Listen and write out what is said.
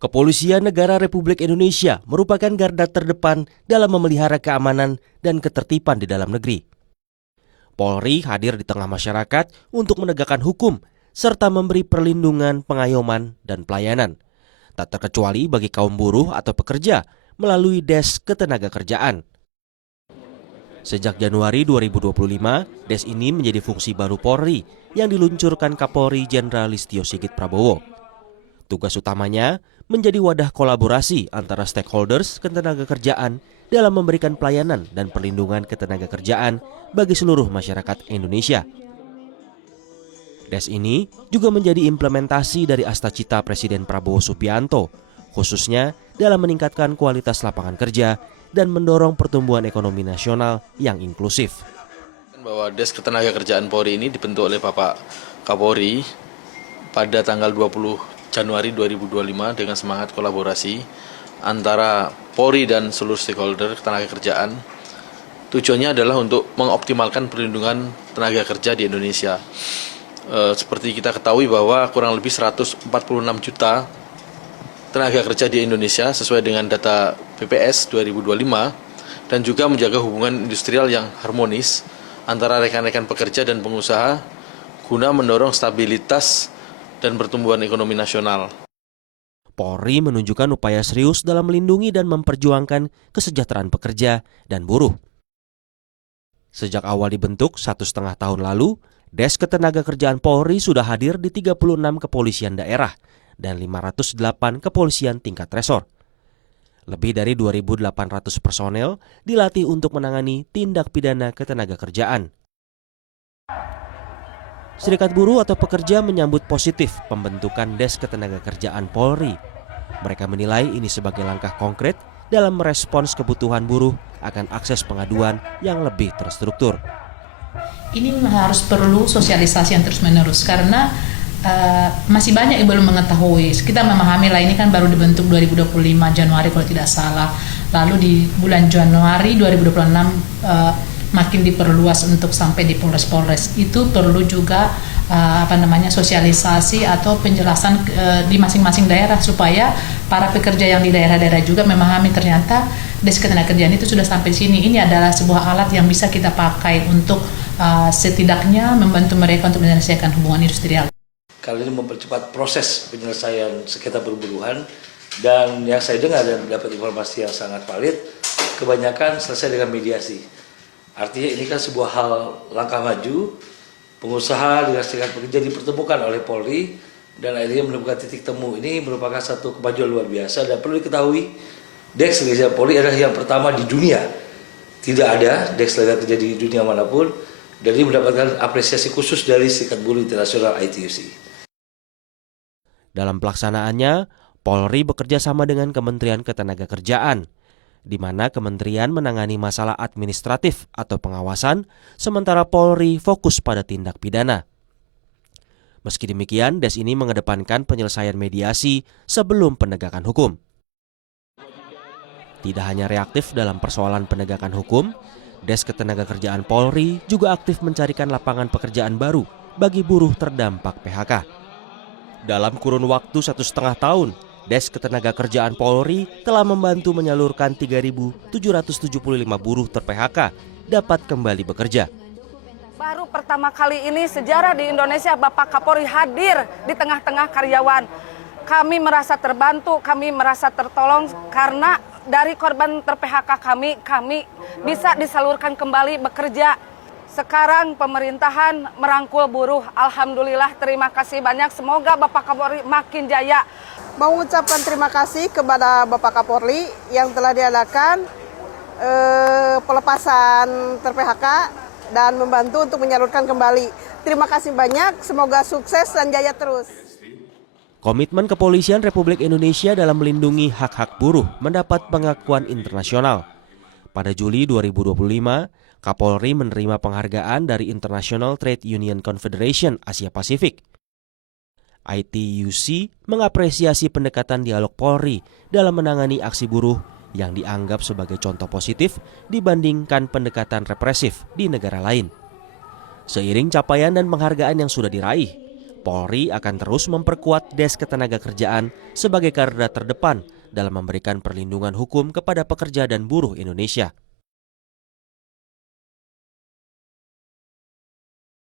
Kepolisian Negara Republik Indonesia merupakan garda terdepan dalam memelihara keamanan dan ketertiban di dalam negeri. Polri hadir di tengah masyarakat untuk menegakkan hukum serta memberi perlindungan, pengayoman, dan pelayanan, tak terkecuali bagi kaum buruh atau pekerja melalui Des Ketenagakerjaan. Sejak Januari 2025, Des ini menjadi fungsi baru Polri yang diluncurkan Kapolri Jenderal Listio Sigit Prabowo. Tugas utamanya menjadi wadah kolaborasi antara stakeholders ketenagakerjaan dalam memberikan pelayanan dan perlindungan ketenagakerjaan bagi seluruh masyarakat Indonesia. Des ini juga menjadi implementasi dari Astacita Presiden Prabowo Subianto, khususnya dalam meningkatkan kualitas lapangan kerja dan mendorong pertumbuhan ekonomi nasional yang inklusif. Bahwa Des Ketenagakerjaan Polri ini dibentuk oleh Bapak Kapolri pada tanggal 20 Januari 2025 dengan semangat kolaborasi antara Polri dan seluruh stakeholder ketenagakerjaan. Tujuannya adalah untuk mengoptimalkan perlindungan tenaga kerja di Indonesia. Seperti kita ketahui bahwa kurang lebih 146 juta tenaga kerja di Indonesia sesuai dengan data BPS 2025 dan juga menjaga hubungan industrial yang harmonis antara rekan-rekan pekerja dan pengusaha guna mendorong stabilitas dan pertumbuhan ekonomi nasional. Polri menunjukkan upaya serius dalam melindungi dan memperjuangkan kesejahteraan pekerja dan buruh. Sejak awal dibentuk 1,5 tahun lalu, Des Ketenagakerjaan Polri sudah hadir di 36 kepolisian daerah dan 508 kepolisian tingkat resor. Lebih dari 2.800 personel dilatih untuk menangani tindak pidana ketenagakerjaan. Serikat buruh atau pekerja menyambut positif pembentukan Des Ketenagakerjaan Polri. Mereka menilai ini sebagai langkah konkret dalam merespons kebutuhan buruh akan akses pengaduan yang lebih terstruktur. Ini harus perlu sosialisasi yang terus-menerus karena masih banyak yang belum mengetahui. Kita memahami lah ini kan baru dibentuk 2025 Januari kalau tidak salah. Lalu di bulan Januari 2026 makin diperluas untuk sampai di Polres-Polres. Itu perlu juga sosialisasi atau penjelasan di masing-masing daerah supaya para pekerja yang di daerah-daerah juga memahami ternyata Des Ketenagakerjaan itu sudah sampai sini. Ini adalah sebuah alat yang bisa kita pakai untuk setidaknya membantu mereka untuk menyelesaikan hubungan industrial. Kali ini mempercepat proses penyelesaian sengketa perburuhan dan yang saya dengar dan dapat informasi yang sangat valid, kebanyakan selesai dengan mediasi. Artinya ini kan sebuah hal langkah maju, pengusaha dengan serikat pekerja dipertemukan oleh Polri dan akhirnya menemukan titik temu. Ini merupakan satu kemajuan luar biasa dan perlu diketahui Des Ketenagakerjaan Polri adalah yang pertama di dunia. Tidak ada Des Ketenagakerjaan di dunia manapun dan ini mendapatkan apresiasi khusus dari Serikat Buruh Internasional ITUC. Dalam pelaksanaannya, Polri bekerja sama dengan Kementerian Ketenagakerjaan, di mana kementerian menangani masalah administratif atau pengawasan, sementara Polri fokus pada tindak pidana. Meski demikian, Des ini mengedepankan penyelesaian mediasi sebelum penegakan hukum. Tidak hanya reaktif dalam persoalan penegakan hukum, Des Ketenagakerjaan Polri juga aktif mencarikan lapangan pekerjaan baru bagi buruh terdampak PHK. Dalam kurun waktu 1,5 tahun, Des Ketenagakerjaan Polri telah membantu menyalurkan 3.775 buruh ter-PHK dapat kembali bekerja. Baru pertama kali ini sejarah di Indonesia Bapak Kapolri hadir di tengah-tengah karyawan. Kami merasa terbantu, kami merasa tertolong karena dari korban ter-PHK kami bisa disalurkan kembali bekerja. Sekarang pemerintahan merangkul buruh. Alhamdulillah, terima kasih banyak. Semoga Bapak Kapolri makin jaya. Mau mengucapkan terima kasih kepada Bapak Kapolri yang telah diadakan pelepasan ter-PHK dan membantu untuk menyalurkan kembali. Terima kasih banyak, semoga sukses dan jaya terus. Komitmen Kepolisian Republik Indonesia dalam melindungi hak-hak buruh mendapat pengakuan internasional. Pada Juli 2025, Kapolri menerima penghargaan dari International Trade Union Confederation Asia Pasifik. ITUC mengapresiasi pendekatan dialog Polri dalam menangani aksi buruh yang dianggap sebagai contoh positif dibandingkan pendekatan represif di negara lain. Seiring capaian dan penghargaan yang sudah diraih, Polri akan terus memperkuat Desk Ketenagakerjaan sebagai garda terdepan dalam memberikan perlindungan hukum kepada pekerja dan buruh Indonesia.